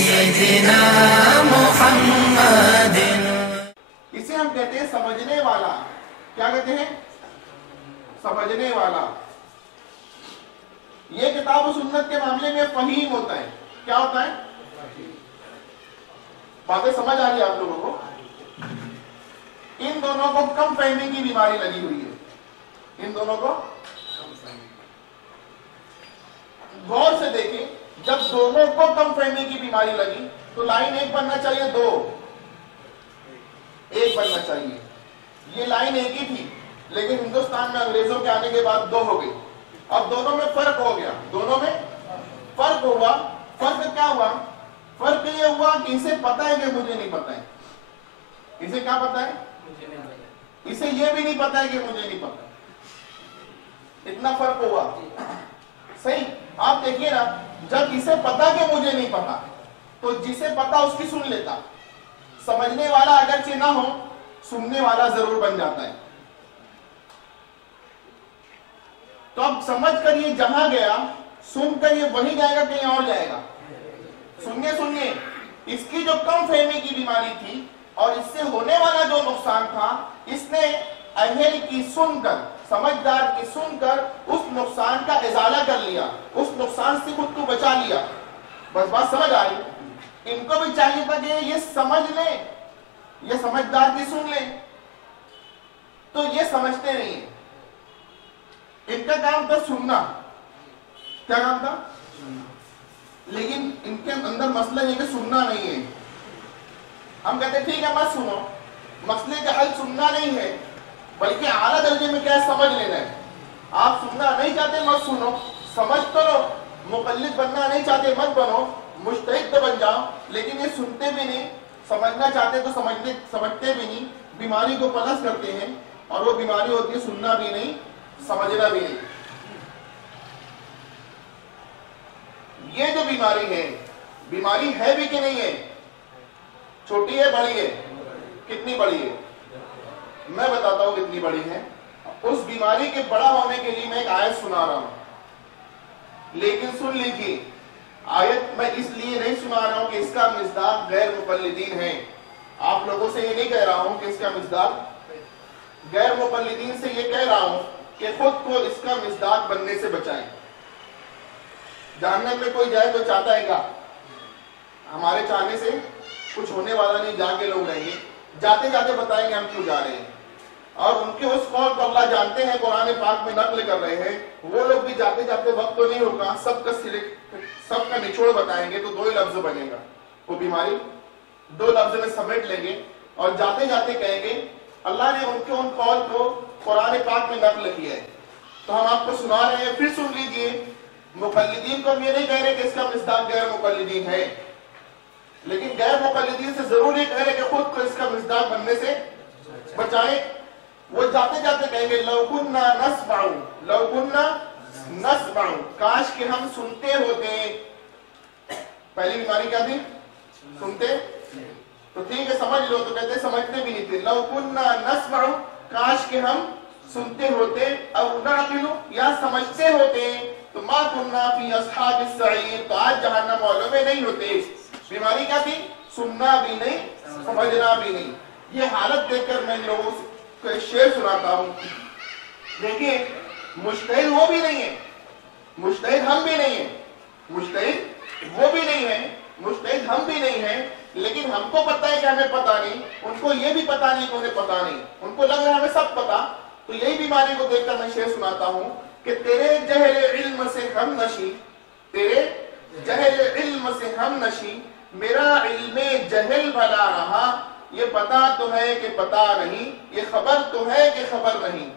سيدنا محمد. اسے ہم کہتے ہیں سمجھنے والا. کیا کہتے ہیں؟ سمجھنے والا. یہ کتاب و سنت کے معاملے میں فہیم ہوتا ہے. کیا ہوتا ہے؟ باتیں سمجھ آ رہی ہے آپ لوگوں کو؟ ان دونوں کو کم فہمی کی بیماری لگی ہوئی ہے. ان دونوں کو غور سے دیکھیں. جب دونوں کو کم فہمی کی بیماری لگی تو لائن ایک بننا چاہیے دو ایک بننا چاہیے. یہ لائن ایک ہی تھی لیکن ہندوستان میں انگریزوں کے آنے کے بعد دو ہو گئی. اب دونوں میں فرق ہو گیا. دونوں میں فرق ہوا. فرق کیا ہوا؟ فرق یہ ہوا کہ اسے پتا ہے کہ مجھے نہیں پتا ہے. اسے کیا پتا ہے؟ اسے یہ بھی نہیں پتا ہے کہ مجھے نہیں پتا. اتنا فرق ہوا. صحیح. آپ دیکھیے نا, جب اسے پتا کہ مجھے نہیں پتا تو جسے پتا اس کی سن لیتا. سمجھنے والا اگرچہ نہ ہو سننے والا ضرور بن جاتا ہے. تو اب سمجھ کر یہ جہاں گیا, سن کر یہ وہی جائے گا کہیں اور جائے گا. سنیے اس کی جو کم فہمی کی بیماری تھی اور اس سے ہونے والا جو نقصان تھا, اس نے اہل کی سن کر, سمجھدار کی سن کر اس نقصان کا ازالہ کر لیا. اس نقصان سے خود کو بچا لیا. بس بات سمجھ آئی. ان کو بھی چاہیے تھا کہ یہ سمجھ لیں, یہ سمجھدار کی سن لیں, تو یہ سمجھتے نہیں ہیں. ان کا کام تھا سننا. کیا کام تھا؟ لیکن ان کے اندر مسئلہ یہ کہ سننا نہیں ہے. ہم کہتے ہیں ٹھیک ہے مت سنو. مسئلے کا حل سننا نہیں ہے بلکہ اعلیٰ درجے میں کیا ہے, سمجھ لینا ہے. آپ سننا نہیں چاہتے مت سنو, سمجھ تو لو. مقلد بننا نہیں چاہتے مت بنو, مجتہد تو بن جاؤ. لیکن یہ سنتے بھی نہیں, سمجھنا چاہتے تو سمجھتے بھی نہیں. بیماری کو پلس کرتے ہیں اور وہ بیماری ہوتی ہے سننا بھی نہیں, سمجھنا بھی نہیں. یہ جو بیماری ہے, بیماری ہے بھی کہ نہیں ہے؟ چھوٹی ہے بڑی ہے؟ کتنی بڑی ہے؟ میں بتاتا ہوں کتنی بڑی ہے. اس بیماری کے بڑا ہونے کے لیے میں ایک آیت سنا رہا ہوں, لیکن سن لیجیے. آیت میں اس لیے نہیں سنا رہا ہوں کہ اس کا مصداق غیر مقلدین ہے. آپ لوگوں سے یہ نہیں کہہ رہا ہوں کہ اس کا مصداق غیر مقلدین سے, یہ کہہ رہا ہوں کہ خود کو اس کا مصداق بننے سے بچائیں. جاننے میں کوئی جائے تو چاہتا ہے گا, ہمارے چاہنے سے کچھ ہونے والا نہیں. جا کے لوگ رہیں گے, جاتے جاتے بتائیں گے ہم کیوں جا رہے ہیں. اور ان کے اس قول کو اللہ جانتے ہیں, قرآن پاک میں نقل کر رہے ہیں. وہ لوگ بھی جاتے جاتے وقت تو نہیں ہوگا, سب کا نچوڑ بتائیں گے تو دو ہی لفظ بنے گا. وہ بیماری دو لفظ میں سمیٹ لیں گے اور جاتے جاتے کہیں گے اللہ نے ان کے ان قول کو قرآن پاک میں نقل کیا ہے. تو ہم آپ کو سنا رہے ہیں, پھر سن لیجئے. مقلدین کو ہم یہ نہیں کہہ رہے کہ اس کا مصداق غیر مقلدین ہے, لیکن غیر مقلدین سے ضرور یہ کہہ رہے کہ خود کو اس کا مصداق بننے سے بچائیں. وہ جاتے جاتے کہیں گے لو کننا نسمع, لو کننا نسمع, کاش کہ ہم سنتے ہوتے. پہلی بیماری کیا تھی؟ سنتے. تو ٹھیک ہے سمجھ لو, تو کہتے سمجھتے بھی نہیں تھے. لو کننا نسمع, کاش کہ ہم سنتے ہوتے. او نعقل, یا سمجھتے ہوتے. تو ما کننا فی اصحاب السعیر, تو آج جہنم والوں میں نہیں ہوتے. بیماری کیا تھی؟ سننا بھی نہیں, سمجھنا بھی نہیں. یہ حالت دیکھ کر میں لوگوں کو ایک شعر سناتا ہوں. دیکھیے, مجتہد وہ بھی نہیں ہے, مجتہد ہم بھی نہیں ہیں, مجتہد وہ بھی نہیں ہے, مجتہد ہم بھی نہیں ہیں. لیکن ہم کو پتہ ہے کہ ہمیں پتہ نہیں, ان کو یہ بھی پتہ نہیں کہ انہیں پتہ نہیں. ان کو لگ رہا ہے ہمیں سب پتہ. تو یہی بیماری کو دیکھ کر میں شعر سناتا ہوں کہ تیرے جہل علم سے ہم نشی, تیرے جہل علم سے ہم نشی, میرا علم جہل بھلا رہا. یہ پتا تو ہے کہ پتا نہیں, یہ خبر تو ہے کہ خبر نہیں.